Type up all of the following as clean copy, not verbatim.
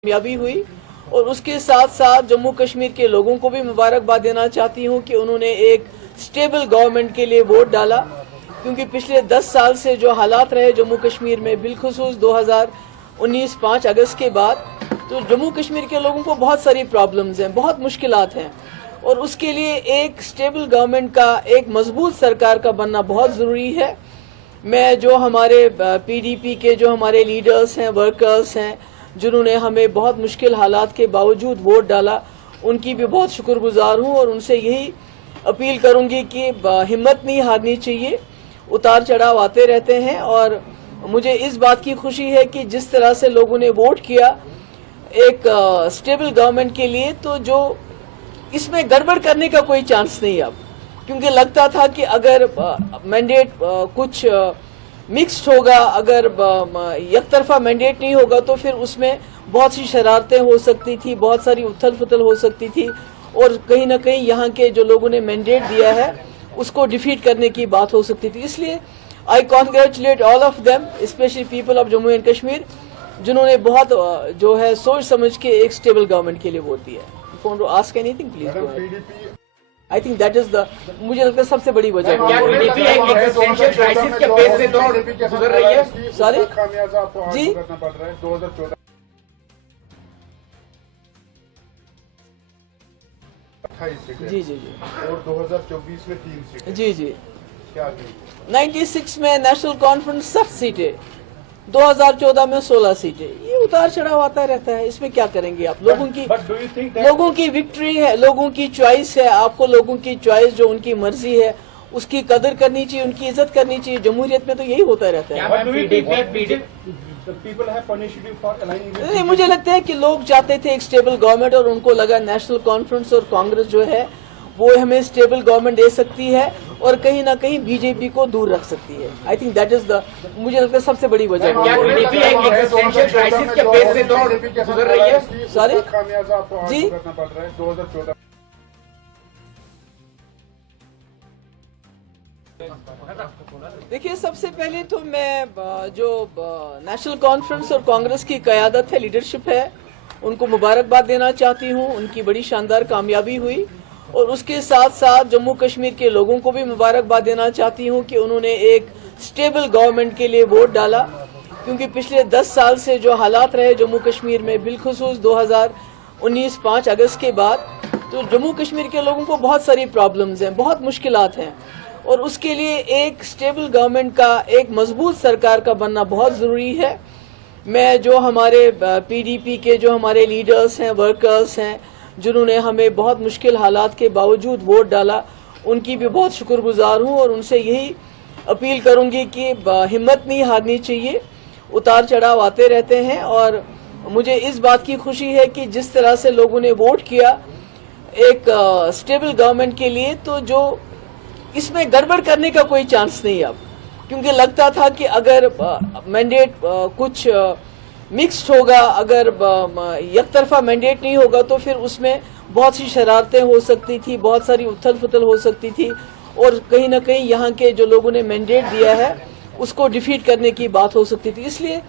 कामयाबी हुई और उसके साथ साथ जम्मू कश्मीर के लोगों को भी मुबारकबाद देना चाहती हूं कि उन्होंने एक स्टेबल गवर्नमेंट के लिए वोट डाला, क्योंकि पिछले 10 साल से जो हालात रहे जम्मू कश्मीर में, बिलखुसूस 2019 5 अगस्त के बाद, तो जम्मू कश्मीर के लोगों को बहुत सारी प्रॉब्लम्स हैं, बहुत मुश्किलात हैं और उसके लिए एक स्टेबल गवर्नमेंट का, एक मजबूत सरकार का बनना बहुत ज़रूरी है। मैं जो हमारे पीडीपी के जो हमारे लीडर्स हैं, वर्कर्स हैं, जिन्होंने हमें बहुत मुश्किल हालात के बावजूद वोट डाला, उनकी भी बहुत शुक्रगुजार हूं और उनसे यही अपील करूंगी कि हिम्मत नहीं हारनी चाहिए। उतार चढ़ाव आते रहते हैं और मुझे इस बात की खुशी है कि जिस तरह से लोगों ने वोट किया एक स्टेबल गवर्नमेंट के लिए, तो जो इसमें गड़बड़ करने का कोई चांस नहीं अब, क्योंकि लगता था कि अगर मैंडेट कुछ मिक्स्ड होगा, अगर एक तरफा मैंडेट नहीं होगा तो फिर उसमें बहुत सी शरारतें हो सकती थी, बहुत सारी उथल पुथल हो सकती थी और कहीं ना कहीं यहाँ के जो लोगों ने मैंडेट दिया है उसको डिफीट करने की बात हो सकती थी। इसलिए I congratulate all of them, specially people of Jammu and Kashmir, जिन्होंने बहुत जो है सोच समझ के एक स्टेबल गवर्नमेंट के लिए वोट दिया है। If you want to ask anything, please go ahead. I think that is the, मुझे लगता है सबसे बड़ी वजह है। क्या पीडीपी एक एक्जिस्टेंशियल क्राइसिस के फेज से तो गुजर रही है? सॉरी जी, 2014 जी जी जी और 2024 में 3 सीटें। जी जी, क्या 96 में नेशनल कॉन्फ्रेंस 7 सीटें, 2014 में 16 सीटें। ये उतार चढ़ाव आता रहता है, इसमें क्या करेंगे आप? लोगों की विक्ट्री है, लोगों की चॉइस है। आपको लोगों की चॉइस, जो उनकी मर्जी है, उसकी कदर करनी चाहिए, उनकी इज्जत करनी चाहिए। जमहूरियत में तो यही होता रहता है। नहीं, मुझे लगता है कि लोग चाहते थे एक स्टेबल गवर्नमेंट और उनको लगा नेशनल कॉन्फ्रेंस और कांग्रेस जो है वो हमें स्टेबल गवर्नमेंट दे सकती है और कहीं ना कहीं बीजेपी को दूर रख सकती है। I think that is the, मुझे लगता है सबसे बड़ी वजह है। क्या पीडीपी एक एक्जिस्टेंशियल क्राइसिस के फेज से तो गुजर रही है? सॉरी खामियाजा आपको जी, करना पड़ रहा है 2014। देखिए, सबसे पहले तो मैं जो नेशनल कॉन्फ्रेंस और कांग्रेस की क़यादत है, लीडरशिप है, उनको मुबारकबाद देना चाहती हूँ। उनकी बड़ी शानदार कामयाबी हुई और उसके साथ साथ जम्मू कश्मीर के लोगों को भी मुबारकबाद देना चाहती हूँ कि उन्होंने एक स्टेबल गवर्नमेंट के लिए वोट डाला, क्योंकि पिछले 10 साल से जो हालात रहे जम्मू कश्मीर में, बिलखुसूस 2019 5 अगस्त के बाद, तो जम्मू कश्मीर के लोगों को बहुत सारी प्रॉब्लम्स हैं, बहुत मुश्किलात हैं और उसके लिए एक स्टेबल गवर्नमेंट का, एक मजबूत सरकार का बनना बहुत ज़रूरी है। मैं जो हमारे पीडीपी के जो हमारे लीडर्स हैं, वर्कर्स हैं, जिन्होंने हमें बहुत मुश्किल हालात के बावजूद वोट डाला, उनकी भी बहुत शुक्रगुजार हूं और उनसे यही अपील करूंगी कि हिम्मत नहीं हारनी चाहिए। उतार चढ़ाव आते रहते हैं और मुझे इस बात की खुशी है कि जिस तरह से लोगों ने वोट किया एक स्टेबल गवर्नमेंट के लिए, तो जो इसमें गड़बड़ करने का कोई चांस नहीं अब, क्योंकि लगता था कि अगर मैंडेट कुछ मिक्स्ड होगा, अगर एक तरफा मैंडेट नहीं होगा तो फिर उसमें बहुत सी शरारतें हो सकती थी, बहुत सारी उथल पुथल हो सकती थी और कहीं ना कहीं यहाँ के जो लोगों ने मैंडेट दिया है उसको डिफीट करने की बात हो सकती थी। इसलिए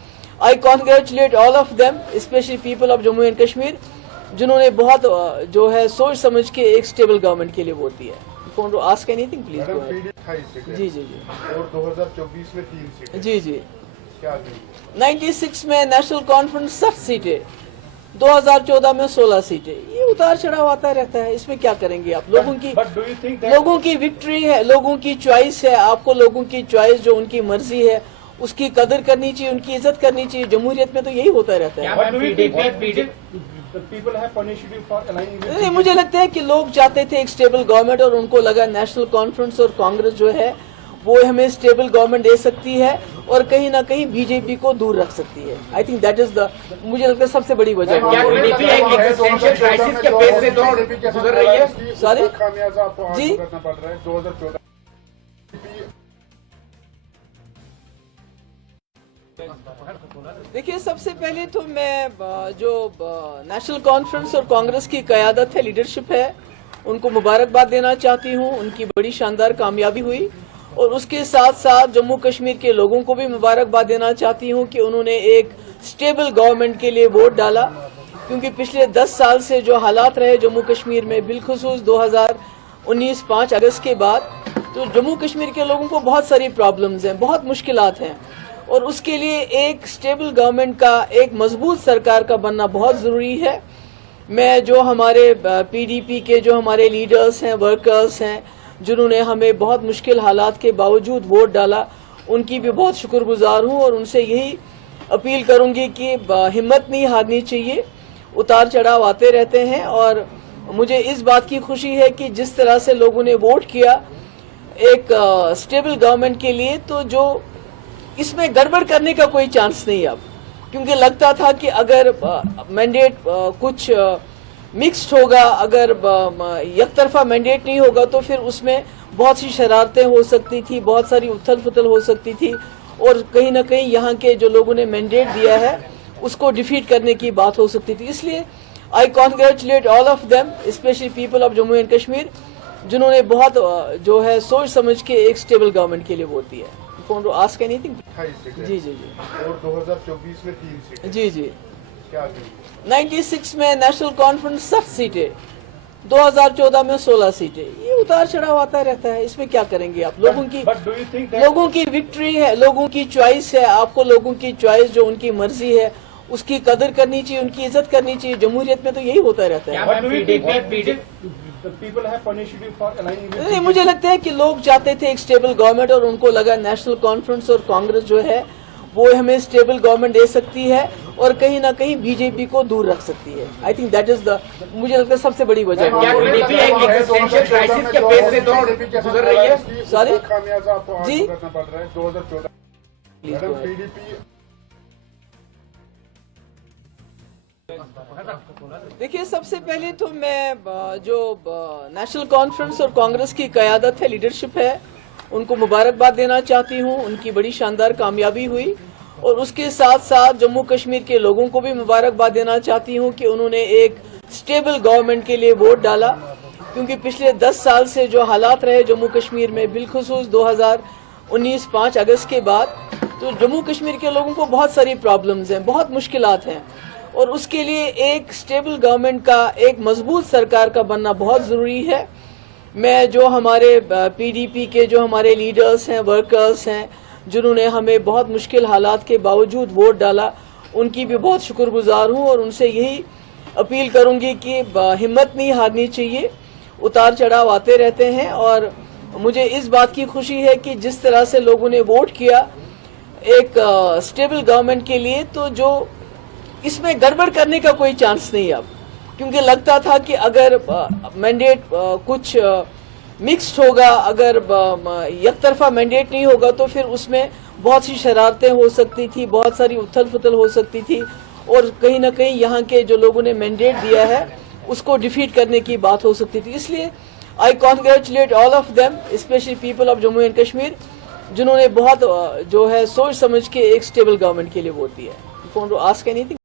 I congratulate all of them, specially people of Jammu and Kashmir, जिन्होंने बहुत जो है सोच समझ के एक स्टेबल गवर्नमेंट के लिए वोट दिया है। If you want to ask anything, please go ahead. जी जी जी और 2024 में 3 सीटें। जी जी, क्या 96 में नेशनल कॉन्फ्रेंस 7 सीटें, 2014 में 16 सीटें। ये उतार चढ़ाव आता रहता है, इसमें क्या करेंगे आप? लोगों की विक्ट्री है, लोगों की चॉइस है। आपको लोगों की चॉइस, जो उनकी मर्जी है, उसकी कदर करनी चाहिए, उनकी इज्जत करनी चाहिए। जमहूरियत में तो यही होता रहता है। नहीं, मुझे लगता है कि लोग चाहते थे एक स्टेबल गवर्नमेंट और उनको लगा नेशनल कॉन्फ्रेंस और कांग्रेस जो है वो हमें स्टेबल गवर्नमेंट दे सकती है और कहीं ना कहीं बीजेपी को दूर रख सकती है। I think that is the, मुझे लगता है सबसे बड़ी वजह है। क्या पीडीपी एक एक्जिस्टेंशियल क्राइसिस के फेज से तो गुजर रही है? सॉरी खामियाजा आपको जी, करना पड़ रहा है 2014। देखिए, सबसे पहले तो मैं जो नेशनल कॉन्फ्रेंस और कांग्रेस की क़यादत है, लीडरशिप है, उनको मुबारकबाद देना चाहती हूँ। उनकी बड़ी शानदार कामयाबी हुई और उसके साथ साथ जम्मू कश्मीर के लोगों को भी मुबारकबाद देना चाहती हूँ कि उन्होंने एक स्टेबल गवर्नमेंट के लिए वोट डाला, क्योंकि पिछले 10 साल से जो हालात रहे जम्मू कश्मीर में, बिलखुसूस 2019 5 अगस्त के बाद, तो जम्मू कश्मीर के लोगों को बहुत सारी प्रॉब्लम्स हैं, बहुत मुश्किलात हैं, और उसके लिए एक स्टेबल गवर्नमेंट का, एक मजबूत सरकार का बनना बहुत ज़रूरी है। मैं जो हमारे पीडीपी के जो हमारे लीडर्स हैं, वर्कर्स हैं, जिन्होंने हमें बहुत मुश्किल हालात के बावजूद वोट डाला, उनकी भी बहुत शुक्रगुजार हूँ, और उनसे यही अपील करूँगी कि हिम्मत नहीं हारनी चाहिए। उतार चढ़ाव आते रहते हैं, और मुझे इस बात की खुशी है कि जिस तरह से लोगों ने वोट किया एक स्टेबल गवर्नमेंट के लिए, तो जो इसमें गड़बड़ करने का कोई चांस नहीं अब, क्योंकि लगता था कि अगर मैंडेट कुछ मिक्स्ड होगा, अगर एक तरफा मैंडेट नहीं होगा, तो फिर उसमें बहुत सी शरारतें हो सकती थी, बहुत सारी उथल पुथल हो सकती थी, और कहीं ना कहीं यहाँ के जो लोगों ने मैंडेट दिया है उसको डिफीट करने की बात हो सकती थी। इसलिए I congratulate all of them, specially people of Jammu and Kashmir, जिन्होंने बहुत जो है सोच समझ के एक स्टेबल गवर्नमेंट के लिए वोट दिया है। Phone ask anything? 28 सीटें। जी जी जी और 2024 में 3 सीटें। जी जी। क्या थी? 96 में नेशनल कॉन्फ्रेंस 60 सीटें, 2014 में 16 सीटें। ये उतार चढ़ाव आता रहता है, इसमें क्या करेंगे आप? लोगों की विक्ट्री है, लोगों की चॉइस है, आपको लोगों की चॉइस, जो उनकी मर्जी है, उसकी कदर करनी चाहिए, उनकी इज्जत करनी चाहिए। जमहूरियत में तो यही होता रहता है। नहीं, मुझे लगता है कि लोग चाहते थे एक स्टेबल गवर्नमेंट, और उनको लगा नेशनल कॉन्फ्रेंस और कांग्रेस जो है वो हमें स्टेबल गवर्नमेंट दे सकती है, और कहीं ना कहीं बीजेपी को दूर रख सकती है। I think that is the, मुझे लगता है सबसे बड़ी वजह। क्या बीजेपी एक एक्जिस्टेंशियल क्राइसिस के फेज से तो गुजर रही है? सॉरी खामियाजा आपको आज जी? भुगतना पड़ रहा है 2014 मैडम पीडीपी। देखिए, सबसे पहले तो मैं जो नेशनल कॉन्फ्रेंस और कांग्रेस की क़यादत है, लीडरशिप है, उनको मुबारकबाद देना चाहती हूँ। उनकी बड़ी शानदार कामयाबी हुई, और उसके साथ साथ जम्मू कश्मीर के लोगों को भी मुबारकबाद देना चाहती हूँ कि उन्होंने एक स्टेबल गवर्नमेंट के लिए वोट डाला, क्योंकि पिछले 10 साल से जो हालात रहे जम्मू कश्मीर में, बिलखुसूस 2019 5 अगस्त के बाद, तो जम्मू कश्मीर के लोगों को बहुत सारी प्रॉब्लम्स हैं, बहुत मुश्किलात हैं, और उसके लिए एक स्टेबल गवर्नमेंट का, एक मजबूत सरकार का बनना बहुत ज़रूरी है। मैं जो हमारे पीडीपी के जो हमारे लीडर्स हैं, वर्कर्स हैं, जिन्होंने हमें बहुत मुश्किल हालात के बावजूद वोट डाला, उनकी भी बहुत शुक्रगुजार हूँ, और उनसे यही अपील करूँगी कि हिम्मत नहीं हारनी चाहिए। उतार चढ़ाव आते रहते हैं, और मुझे इस बात की खुशी है कि जिस तरह से लोगों ने वोट किया एक स्टेबल गवर्नमेंट के लिए, तो जो इसमें गड़बड़ करने का कोई चांस नहीं अब, क्योंकि लगता था कि अगर मैंडेट कुछ मिक्स्ड होगा, अगर एक तरफा मैंडेट नहीं होगा, तो फिर उसमें बहुत सी शरारतें हो सकती थी, बहुत सारी उथल पुथल हो सकती थी, और कहीं ना कहीं यहाँ के जो लोगों ने मैंडेट दिया है उसको डिफीट करने की बात हो सकती थी। इसलिए I congratulate all of them, specially people of Jammu and Kashmir, जिन्होंने बहुत जो है सोच समझ के एक स्टेबल गवर्नमेंट के लिए वोट दिया है। Phone ask anything?